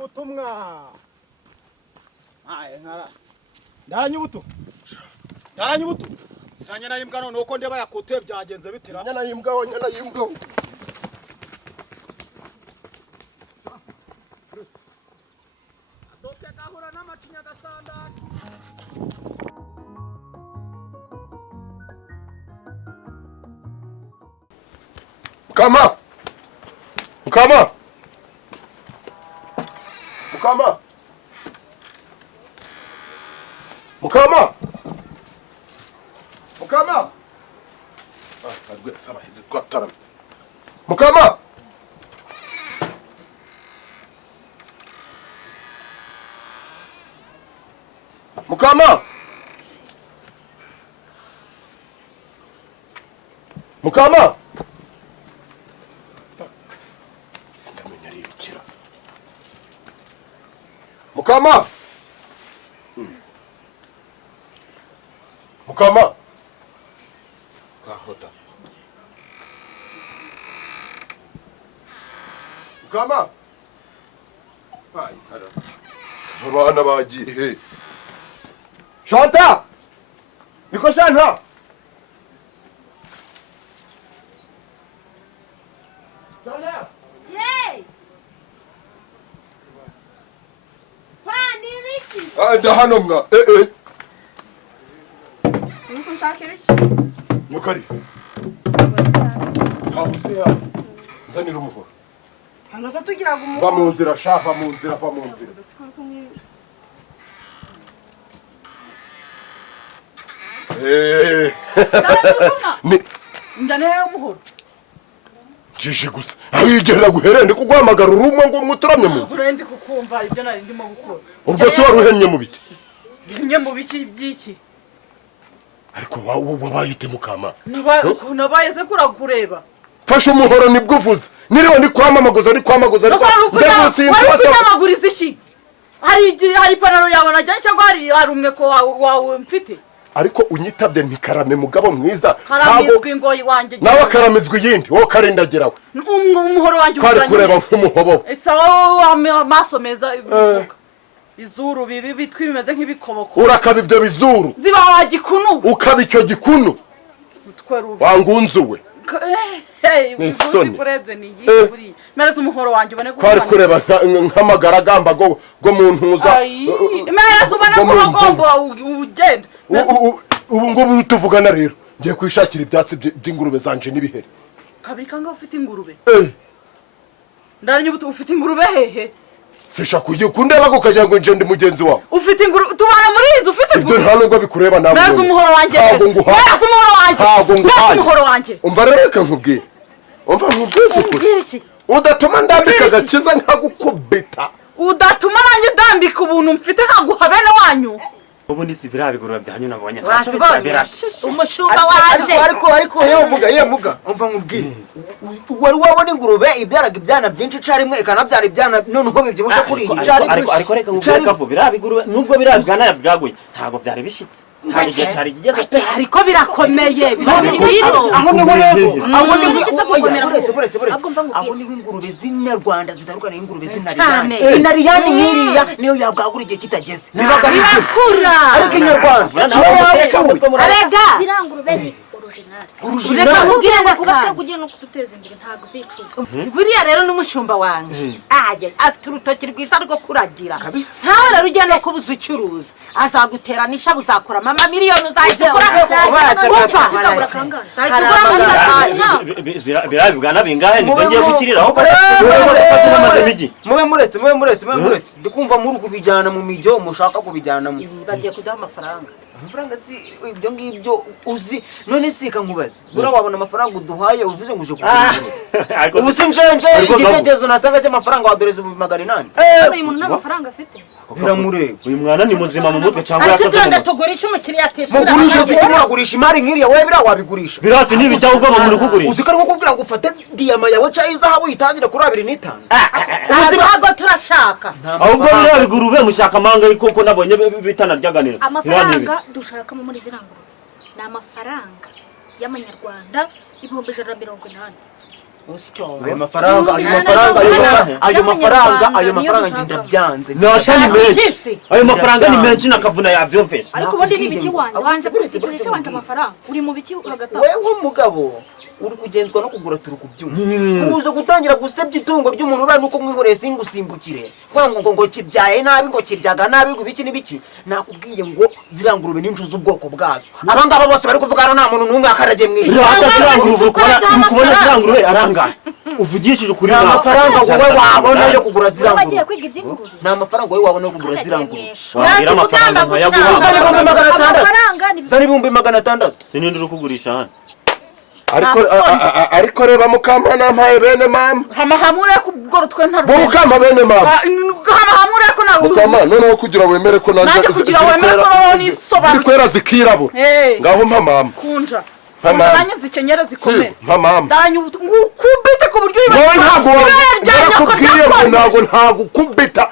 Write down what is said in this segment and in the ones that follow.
ubutumwa. Ndaranye ubutu. Siranye na imbwa none uko ndeba yakutuye byagenze bitira. Nyana yimbwa. Dote gahura n'amacinya gasanda. Mukama. Arwe saba hizi kwa taram. Mukama. Ndamenya ari bikira. Mukama. Kahota. Mukama. Ay, ara. Abana bagiye. Shanta! Niko Shanta! Shanta! Yey! Pani biki? Ndahano mwa. Nuko nshakira iki? Nyokari. Habuze ya. Zanira umuhoro. Hano se tugira ngo Va mu nzira shafa mu nzira. Ni njane umuhoro. Jishe gusa. Ayigera guherende kugwamagara urumwe ngo muturamye mu. Urendi kukumva ibyo nari ndimo gukora. Ubwo se waruhennye mu biki? Binye mu biki byiki? Ariko wabayite Mukama. Nabaye se kuragureba. Fasha umuhoro nibwo uvuze. Niriwe ndi kwamamaguza kunyamaguriza iki? Hari panaro yawe najyanye cyangwa hari umwe ko wawe mfite? Ariko unyitabye ntikarame mugabo mwiza. Karamizwe ingoyi wanje. Nawe karamizwe yindi wo karindagerawe. Umuhoro wanje kwari kureba nk'umuhobo. Sawa amaso meza ivuga. Bizuru bibi bitwi bimeze nk'ibikoboko. Urakaba ibyo bizuru. Ziba wagikunu. Ukaba icyo gikunu. Wangunzuwe. Bizuru kureze ni yiburi. Mereza umuhoro wanje ubone ko. Kwari kureba nk'amagaragamba go muntuza. Mereza ubone ko gomba ugenda. Ubu ngo tuvugana rero ngiye kwishakira ibyatsi by'ingurube zanje n'ibiheri. Kabika ngo ufite ingurube. Ndaranye ufite ingurube hehe? Sesha kuye kundeba ko kajya ngo nje ndi mugenzi wawe. Ufite ingurube tubana muri inzu ufite ingurube. Ibyo nta nubwo bikureba nawe. Mereza umuhoro wanje. Mereza umuhoro wanje. Umva rero reka nkubwire. Udatuma ndambika gakiza nkagukubita. Udatuma nanjye ndambika ubuntu mfite nkaguha bene wanyu. Ubundi si birabigurura byanyu nabonye umushumba wanje ariko ye muga umva nkubwire wari wabona ingurube ibyaraga ibyana byinshi carimwe ikanabyara ibyana none uko bibyibusha kuri iyi ariko reka nkubwire kavu birabigurura nubwo birabigana yabwaguye ntago byari bishitse hari gihe cyari kigeze ariko birakomeye aho niho rero aho niho ingurube z'inyarwanda zitarukana ingurube z'inariyani inariyani nkiriya niyo yabwagura igihe kitageze birakura ariko inyarwanda arega zirangurube ni original reka nkubwire ngo kuba kugiye no kuduteza imbere ntago zicuza buriya rero n'umushumba wanje aje afite urutoki rwisa rwo kuragira ntawe rero ujya no kubuza ucuruza azagutera nisha buzakura mama miliyoni uzagikora birabigana bingahe nibyo ngiye gukiriraho mube muretse ndikumva muri kubijyana mu mijyo mushaka kubijyana mu bagiye kudaha amafaranga amafaranga si ibyo ngibyo uzi none sika nkubaze bura wabona amafaranga uduhaye uvuze ngo uje kugura ubu sinjenje igitekerezo natanga cy'amafaranga wa doreze 800 uyu muntu n'amafaranga afite biramureba uyu mwana ni muzima mu mutwe cyangwa yasaze mu tugurisha umukiriya atishura mugurisha zikimuragurisha imari nkiriya wewe bira wabigurisha birasi nibi cyangwa ubwo muri kugurisha uzikari ko kubwira ngo ufate diyama yawe ca izahabu yitangire kuri 25 ntabwo turashaka ahubwo birabigurube mushaka amanga ikoko nabonye bitana ryaganira amafaranga dushakamo muri zirangurube ni amafaranga y'amanyarwanda 180 ayo mafaranga ndabyanze. Nashani menshi. Ayo mafaranga ni menshi nakavuna yabyumvesha. ariko ubundi ni ibiki wanze kuzigira icyo wanze amafaranga uri mu biki uragata wewe nk'umugabo uri kugenzwa no kugura turi kubyumva uza gutangira gusebya itungo ry'umuntu ura nuko mwihoreye singusimbukire ngo kibyaye nabi ngo kiryaga nabi ngo ibiki n'ibiki nakubwiye ngo zirangurube n'injuzu ubwoko bwazo abangaba bose bari kuvugana nta muntu n'umwe akaraje mwisho kubona zirangurube arangana uvugishije kuri amafaranga wowe wabona yo kugura bagiye zirangurube kwiga iby'ingurube nta mafaranga wowe wabona yo kugura zirangurube wabwira amafaranga nkayaguha zari 600 sinindi rukugurisha hano ariko reba mukama nampaye bene mama hamahamure kubwo rutwe ntaruko mukama bene mama hamahamure ko nawe mukama noneho kugira wemere ko nanjye kugira wemere ko nisobanura kwera zikirabura ngaho mama kunja mama nanjye zikenyera zikomeye mama danyu ngukubite ku buryo wowe ntago kubita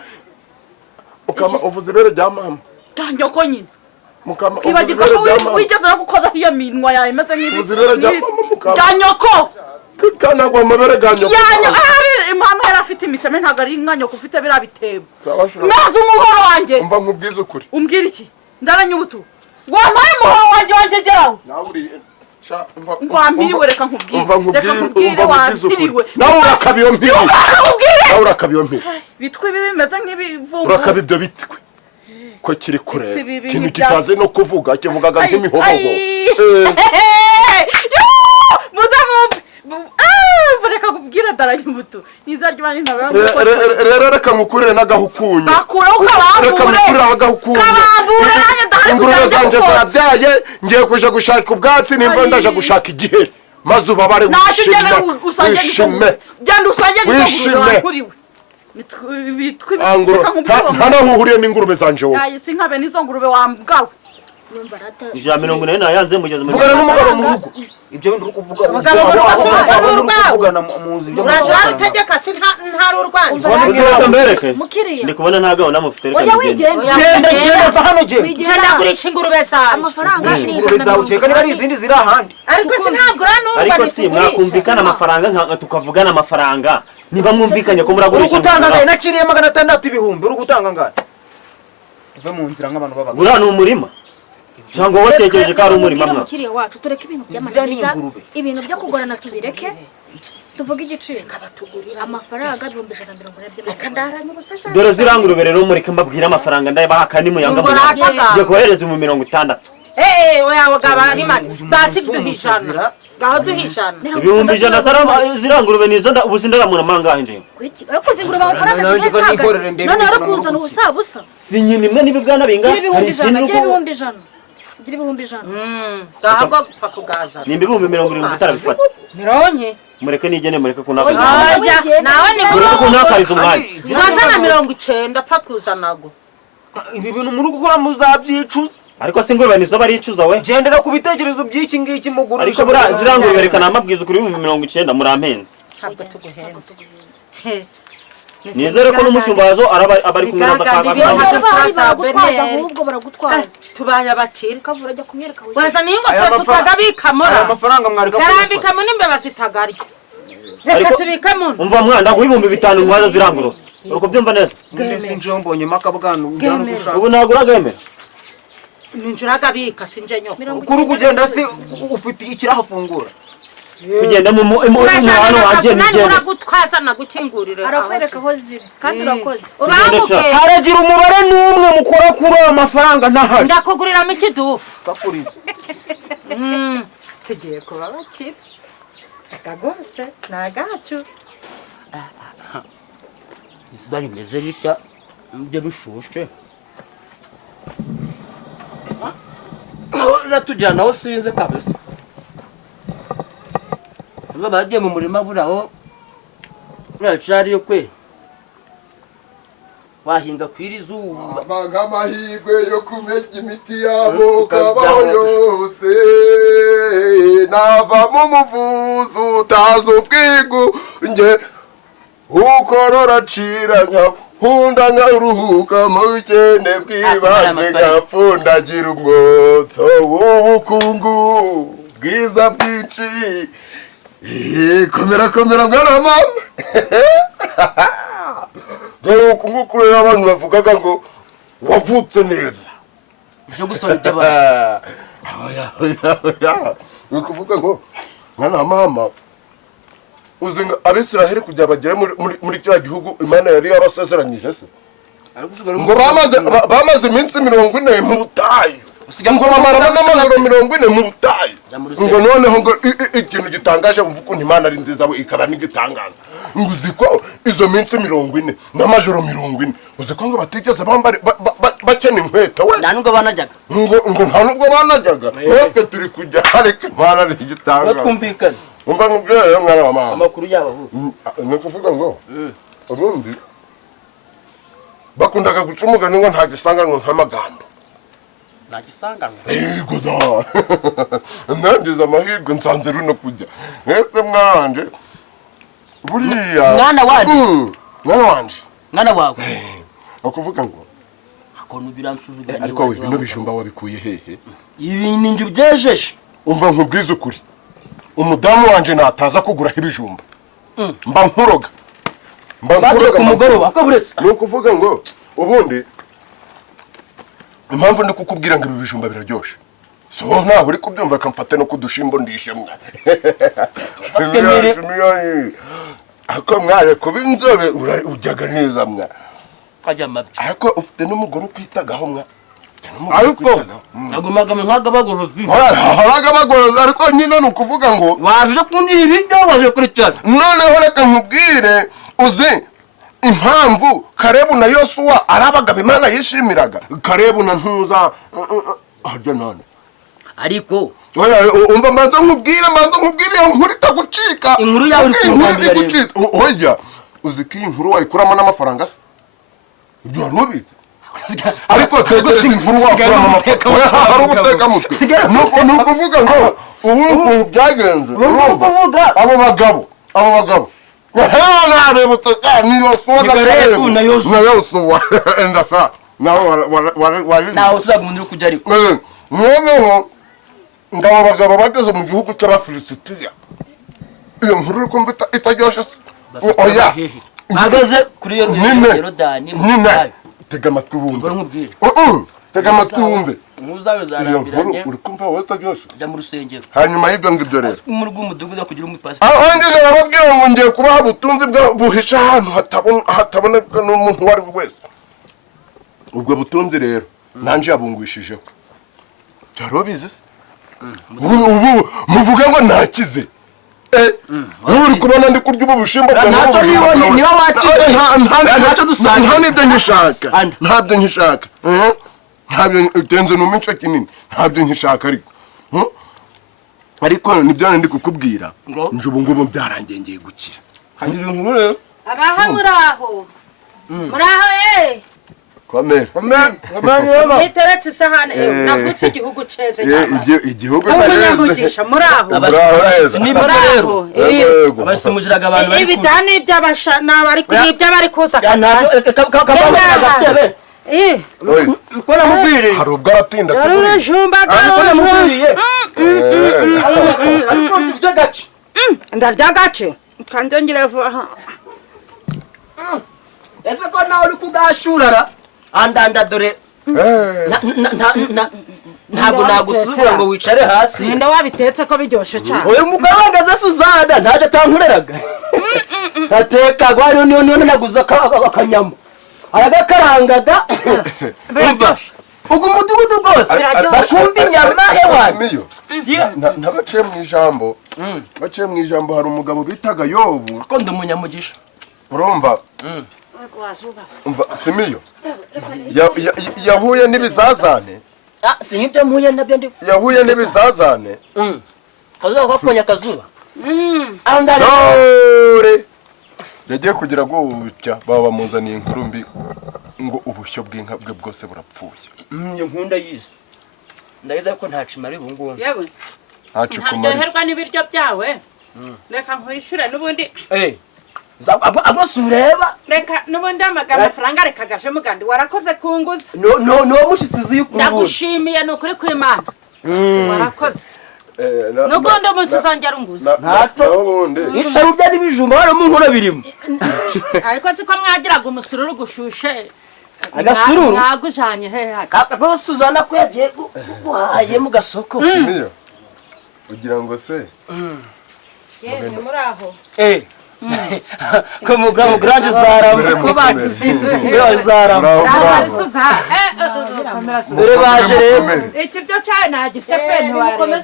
mukama uvuze ibere rya mama danyo ko nyine mukama kwibagirwa ko wigeze no gukoza iyo minwa yawe imeze nk'ibi nyoko kana kwa mabere ganyo yanyo mama yari afite imiteme ntago ari nkanyoko ufite bira bitebo maze umuhoro wanjye umva nkubwiza ukuri umbwira iki ndaranye ubutu wampaye umuhoro wanjye geraho umva mpiriwe reka nkubwire wampiriwe nawe urakabiyo mpiri nawe urakabiyo mpiri bitwe ibi bimeze nk'ibivumbu urakabibyo bitwe ko kiri kure kintu kitaze no kuvuga kivugaga nk'imihobogo reka kubwira daranye umutu nizaryo bani rero reka ngukurire n'agahukunye akuraho kabambure agahukunye ingurube zanje zabyaye ngiye kuja gushaka ubwatsi nimba ndaje gushaka igiheri maze ubabare wishime genda usange n'ingurube hano uhuriye n'ingurube zanje wowe sinkabe n'izo ngurube wambwawe 140 nayanze mugeze mu vugana n'umugabo mu rugo ibyo bindi uri kuvuga urashaka utegeka si ntari urwanje mukiriya ndi kubona nta gahunda mufite oya wigenda va hano genda gurisha ingurube zawe amafaranga ingurube zawe ukeka niba ari izindi ziri ahandi ariko sinabwo ranumva ariko si mwakumvikana amafaranga nka tukavugana amafaranga niba mwumvikanye ko uri muragurisha gutanga ngahe naciriye 600 ibihumbi uri gutanga ngahe tuve mu nzira nk'abantu babaga gura n'umurima cyangwa watekereje ko ari umurima mwa mukiriya wacu tureke ibintu by'amananiza ibintu byo kugorana tubireke tuvuge igiciro amafaranga 140 akandaranye ubusasa dore zirangurube rero mureke mbabwira amafaranga ndabaha kani muyanga mu giye kohereza mu 60 oya wagaba ari mati basi duhishana gaho duhishana ibihumbi 100 sarama zirangurube nizo ubusindara mu mangahe nje ariko zingurube amafaranga zigeze none ari kuzana ubusabusa sinyine imwe n'ibibwana binga hari sinzi gira ibihumbi 100 gahago gupfa kugaza ni ibihumbi 70 bitarabifata mironye mureke nigene mureke kunaka nawe ni mureke kunakariza umwanya mwazana 90 pfa kuzanago ibi bintu muri gukora muzabyicuza ariko singurube nizo baricuza we gendera ku bitekerezo by'iki ngiki muguru ariko bura zirangurube berekana amabwiza kuri 90 murampenze ntabwo tuguhenze nizere ko n'umushumba wazo abari kumwe na baragutwaza ahubwo baragutwaza tubaya bakira kavura ajya kumwereka waza n'ingofero tukagabikamura aya mafaranga mwarika yarambikamo n'imbeba zitagarya reka tubikamo umva mwanda ngo 5,000 mwaza zirangurube uko byumva neza sinje mbonye makabwano ubu nagura gemera ninjuraga bika sinje nyoko kuri kugenda si ufite ikirahafungura kugenda mu hano wanje nigende uragutwaza nagukingurire arakwereka aho ziri kandi urakoze uramuke haragira umubare n'umwe mukora kuri aya mafaranga ntahari ndakugurira mu kidufu bakuriza tugiye kuba bakira akagose nagacu Isbari meze rita ibyo bishushe natujyana aho sinze kabisa aba bagiye mu murima buraho uracari yo kwe wahinga kwiri zuba amahirwe yo kumenya imiti yabo kabaho yose nava mu muvuzi utazi ubwigunge ukorora ciranya hunda nkaruhuka mu bukene bw'ibanze ngapfundagira umwotso w'ubukungu bwiza bwinshi komera mwana wa mama. Dore ukunguku rero abantu bavugaga ngo wavutse neza. Byo gusora iby'abantu. Ni ukuvuga ngo mwana wa mama uzi ngo Abisiraheli kujya bagere muri cya gihugu Imana yari yabasezeranyije se. Ngo bamaze iminsi 40 mu butayu. Ngo bamara n'amajoro 40 mu butayu. Ngo noneho ngo ikintu gitangaje umva ukuntu Imana ari nziza we ikaba n'igitangaza. Ngo uzi ko izo minsi 40 n'amajoro 40 uzi ko ngo batigeze bambare bakene inkweto we. Nta nubwo banajyaga. Ngo nta nubwo banajyaga. Natwe turi kujya ariko Imana ari igitangaza. Batwumvikana. Umva ngubyo mwana wa mama. Amakuru yabo. Ni kuvuga ngo ubundi bakundaga guca umugani ngo ntagisanganwa nk'amagambo. Nagisanganwa. Yego da. Nangize amahirwe nsanze runo kujya. Mwese mwanje. Buriya. Mwana wanje. Mwana wanje. Mwana wawe. Akuvuga ngo akontu biransuzuganya. ariko we bino bijumba wabikuye hehe? Ibi ni njye byejeje. Umva nkubwize ukuri. Umudamu wanje nataza kugura ibijumba. Mba nkuroga. Ku mugoroba akaburetse. Ni ukuvuga ngo ubundi impamvu ndi kukubwira ngo ibi bijumba biraryoshe. So nawe uri kubyumva akamfata no kudushimbo ndishemwa. Ako mware kuba inzobe ujyaga neza mwa. Kajya mabye. Ariko ufite n'umugore ukwitagaho mwa. Ariko nagumaga nk'agabagorozi. Haraga bagorozi ariko nyine nukuvuga ngo waje kundira ibiryo waje kuri cyane. Noneho reka nkubwire uzi impamvu Karebu na Yosuwa arabaga Imana yishimiraga. Karebu na Ntuza harya none. Ariko umva manzo nkubwire inkuru itagucika. Inkuru yawe uri kumvira rero. Oya uzi ko inkuru wayikuramo n'amafaranga se. Ibyo warubize. Ariko twego si inkuru wakuramo amafaranga. Hari umutekamutwe. Nuko uvuga ngo ubu byagenze. Uvuga abo bagabo nabe butaka ni Yosuwa na Yosuwa endasa nawe wari nawe usaga umuntu uri kujya ariko noneho ngabo bagabo bageze mu gihugu cy'Abafilisitiya. Iyo nkuru uri kumva itaryoshe se. Oya magaze kuri Yorodani nyine tega amatwi wumve. Tega amatwi wumve. Muzawe zarambiranye uri kumva wowe utaryoshe. Jya mu rusengero. Hanyuma y'ibyo ngibyo rero mu rw'umudugudu kugira umupasi. Ahangeze barabwira ngo ngiye kubaha ubutunzi buhisha ahantu hataboneka n'umuntu wari wese. Ubwo butunzi rero nanje yabungwishijeho. Cyarobize se. Ubu muvuga ngo nakize. Uri kubona ndi kurya ubu bushimbo bwa ntacyo nibonye niba wakize ntacyo dusanga. Nta nibyo nkishaka. Ntabyo nkishaka. Ntabyo utenze n'umico kinini. Ntabyo nkishaka ariko nibyo ndi kukubwira. Nje ubu ngubu byarangiye ngiye gukira. Hanyura inkuru rero. Abaha muraho. Muraho Komera. Niteretse isahani navutse igihugu ceze cyane. Igihugu Umunyamugisha muraho. Abashitsi niba rero. Abasimujiraga abantu bari. Ibidani by'abasha nabari kuri by'abari kuza. Kabagatebe. Kora mubiri. Hari ubwo aratinda se. Urujumba kora mubiri. Ariko byagace. Ndabyagace. Kandi ngire vuba. Ese ko nawe uri kugashurara andanda dore ntabwo nagusubira ngo wicare hasi. Ninde wabitetse ko biryoshe cyane. Oya mugabo wagaze Suzana ntaje atankureraga. Ateka gwari niyo naguza akanyama. Aragakarangaga. Ugu mudugudu bwose bakumva inyama hewani. Nabaciye mu ijambo. Baciye mu ijambo hari umugabo bitaga Yobu. Ko ndumunyamugisha. Urumva? Umva Simiyo. Yahuye n'ibizazane. Sinibyo mpuye nabyo ndi. Yahuye n'ibizazane. Kazuba kwaponya kazuba. Dore. Yagiye kugira gutya baba bamuzaniye inkuru mbi ngo ubushyo bw'inka bwe bwose burapfuye. Iyo nkunda yize. Ndagize ko ntacimari ubu ngubu. Yewe. Ntacikumari. Ntaryoherwa n'ibiryo byawe. Reka nkwishure n'ubundi. Agosureba. Reka n'ubundi amafaranga reka gaje mugandi warakoze kunguza. No mushisizi y'ukuru. Ndagushimiye n'ukuri kw'Imana. Warakoze. n'ubundi umunsi uzongera unguze Icara urya n'ibijumba hano mu nkono birimo. ariko siko mwagiraga umusururu gushushe Agasururu? mwagujanye hehe Ko Suzana ko yagiye guhaye mu gasoko. Miyo ugira ngo se yemwe muri aho Ko mu grande zaramba ko batuzinduye zaramba. ari suza Dore baje rero. iki byo cyane nagisepe ntiwareba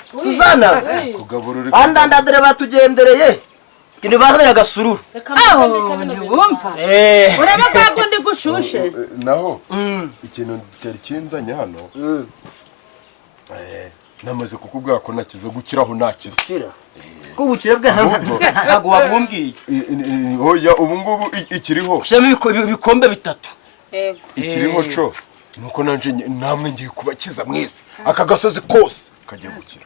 Suzana kugaburira andanda dore batugendereye. Kindi bazanira gasururu. aho ntiwumva ureba bwabwo ndi gushushe naho ikintu cyari kinzanye hano namaze kukubwira ko nakize gukiraho nakize Ko ubukire bwe ntago wabumbwiye. oya ubu ngubu ikiriho Shema ibikombe bitatu. yego ikiriho co nuko nanje namwe ngiye kubakiza mwese aka gasozi kose kagiye gukira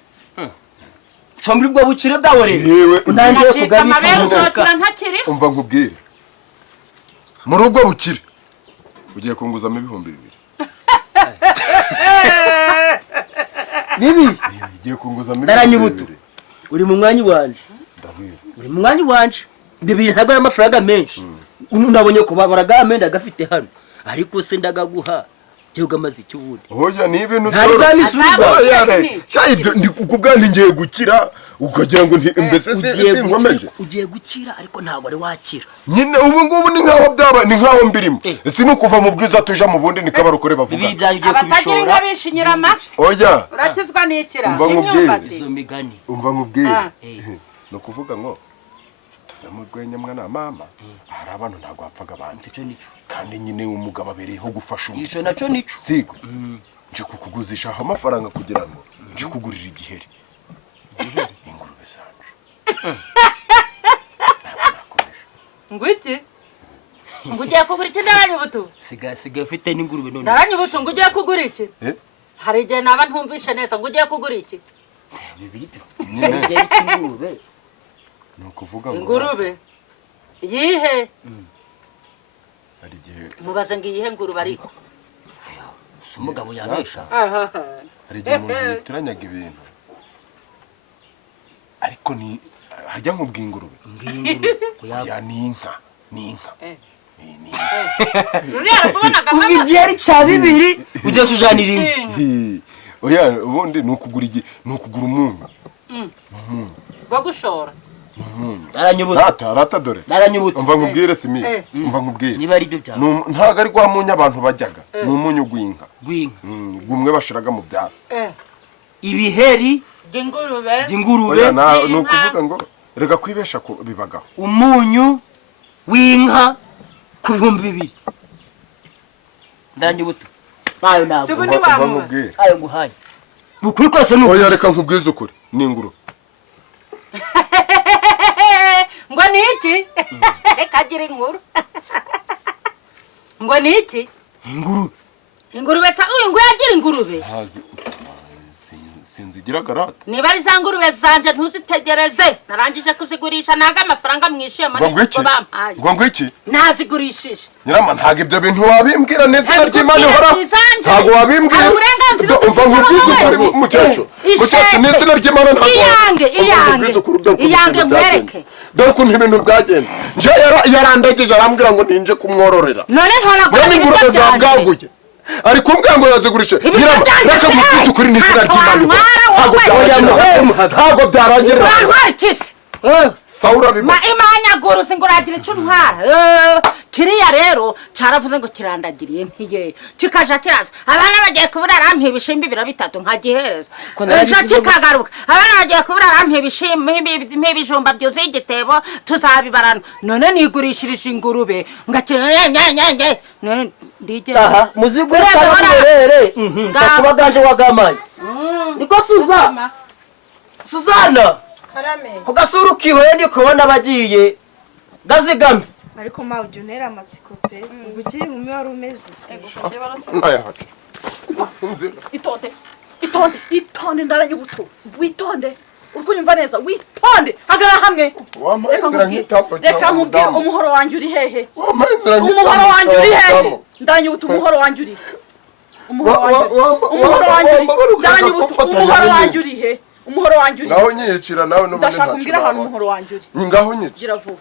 Chambri bwo bukire bwawe rero. yewe Unangiye nacika amabere kugabika. uzokira ntakiri umva nkubwire muri ubwo bukire ugiye kunguzamo 2,000 Bibi ugiye kunguzamo Ndaranyibuto. Uri mu mwanya wanje. ndabizi Uri mu mwanya wanje. Bibiri ntabwo ari amafaranga menshi. Unabonye ko babaraga amenda gafite hano. Ariko se ndagaguha. Cyuga mazi cy'ubundi. oya ni ibintu Ntari za misubiza. cyayibyo ndi kukubwira ngiye gukira ukagira ngo mbese sinkomeje Ugiye gukira ariko ntabwo ari wakira. nyine ubu ngubu ni nkaho byaba ni nkaho mbirimo ese no kuva mu bwiza tuja mu bundi nikabarukore bavuga Bibi byanyu ugiye abatagira inka kubishora. bishinyira amase oya urakizwa n'ikira Umva nkubwire. Izo migani. umva nkubwire Eh. no kuvuga ngo tuve mu rwenya mwana mama hari abantu ntabwo bapfaga abandi Ico nico. kandi nyine umugabo abereyeho gufasha undi Ico naco nico. sigo nje kukuguzisha amafaranga kugira ngo nje kugurira igiheri ingurube zanje ngwiki ngo ugiye kugura iki ndaranyibutu Siga ufite n'ingurube none. ndaranyibutu ngo ugiye kugura iki Eh? hari igihe naba ntumvishe neza ngo ugiye kugura iki Bibiri byo. nyine Ngeri cy'ingurube. ni ukuvuga ngo ingurube yihe hari igihe mubaze ngo iyihe ngurube ariko Umugabo yabesha. hari igihe umuntu yitiranyaga ibintu ariko ni hajya nkubwira ingurube ya ni inka ruriya rukubonaga Ubwo igiheri cya bibiri ugiye kujanira inka. oya ubundi ni ukugura umunyu bwo gushora Naranyubuta. rata dore Naranyubuta. umva nkubwire simiye umva nkubwire Niba ari byo byawe. ntago ari rwa munyu abantu bajyaga ni umunyu gw'inka Gwinka. gumwe bashiraga mu byatsi Ibiheri ingurube by'ingurube. oya Inka. ni ukuvuga ngo rega kwibesha bibagaho Umunyu w'inka ku 2,000. Ndanyubuta. Ayo ntabwo. Sibu umva wamuha. nkubwire Ayo guhaye. Bukuri kose nuko. oya reka nkubwize ukuri ni ingurube ngo ni iki kagira inkuru ngo ni iki Ingurube. ingurube sa uyu ngo yagira ingurube sinzigira garata niba ari za ngurube zanje ntuzitegereze narangije kuzigurisha naga amafaranga mwishiyemo ngo ngwiki bampaye ngo ngwiki nazigurishije nyirama ntago ibyo bintu wabimbwira n'izina ry'Imana Ntabwo ihora izanje. ntago wabimbwira Hari uburenganzira umva nkubwize ukuri mukecuru mukecuru n'izina ry'Imana ntago Iyange, iyange nkwereke. dore ukuntu ibintu byagenze nje yarandageje arambwira ngo ninje kumwororera none ntoragura bene ingurube zabwaguye ari kumbwira ngo yazigurishe nyirama reka mukwize ukuri n'izina ry'Imana ntago byarangira urantwara ikisi sawura biba imanyaguru singuragira icyo ntwara kiriya rero cyaravuze ngo kirandagiriye ntiye kikaja kiraza abana bagiye kuburara ampa ibishimbi 3 nkagihereza ejo kikagaruka abana bagiye kuburara ampa ibijumba byuzuye igitebo tuzabibarana none nigurishirije ingurube ngakirenge none ndigera Aha muzigo y'akarere. Takubaganje wagamaye. Niko Suzana. Karame. Kugasura ukiwe ndi kubona bagiye. Gazigame. Ariko ma ujya untera amatsiko pe. Ubwo ukiri inkumi wari umeze. ayahaca itonde ndaranyubuto witonde urikunyumva neza witonde hagara hamwe reka nkubwire umuhoro wanjye uri hehe umuhoro wanjye uri hehe ndanyubuto umuhoro wanjye uri umuhoro wanjye uri he umuhoro wanjye uri ngaho nyiyicira nawe n'ubundi ndashaka kumbwira ahantu umuhoro wanjye uri ngaho nyica gira vuba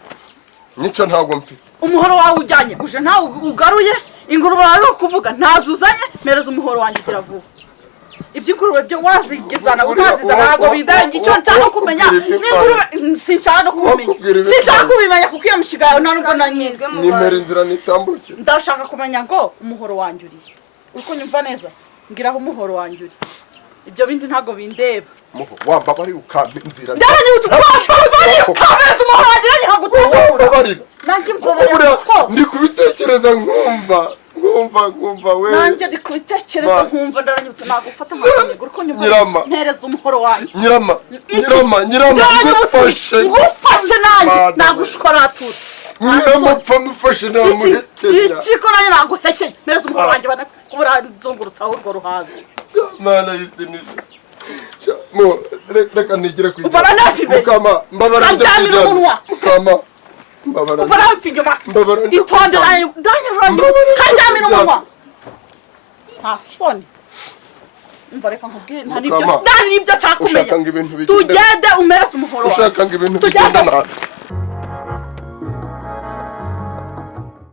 nyica ntabwo mfite umuhoro wawe ujyanye uje ntawe ugaruye ingurube wari kuvuga ntazuzanye mereza umuhoro wanjye gira vuba iby'ingurube byo wazigezana utazizana ntabwo bindanye icyo nshaka kumenya n'ingurube sinshaka no kumenya sinshaka kubimenya kuko iyo mishiga yawe nta nubwo nanyizi nimera inzira nitambukira ndashaka kumenya ngo umuhoro wanjye uri uriko nyumva neza mbwiraho umuhoro wanjye uri ibyo bindi ntabwo bindeba wamba bari ukambe inzira ndabanye ukameza umuhoro wanjye ntabwo utubabarira nanjye mvuga ndi kubitekereza nkumva we nanjye ndi kubitekereza nkumva ndaranyutse nagufata amategeko uriko nyumva ntereza umuhoro wanjye nyirama ngufashe nanjye nagushwaratura nyirama mufashe namuhekenya ikiko nanjye naguhekenya ntereza umuhoro wanjye kubura nzungurutsaho urwo ruhazi mana yisinije reka nigire ku uvana nafi be mukama mbabara njamira umunwa mukama mbabara uvana nafi nyuma itonde danyo kanjamira umunwa nta soni umva reka nkubwire nta nibyo nta nibyo cyakumenya tugende umerese umuhoro wawe ushaka ngo ibintu bigenda nabi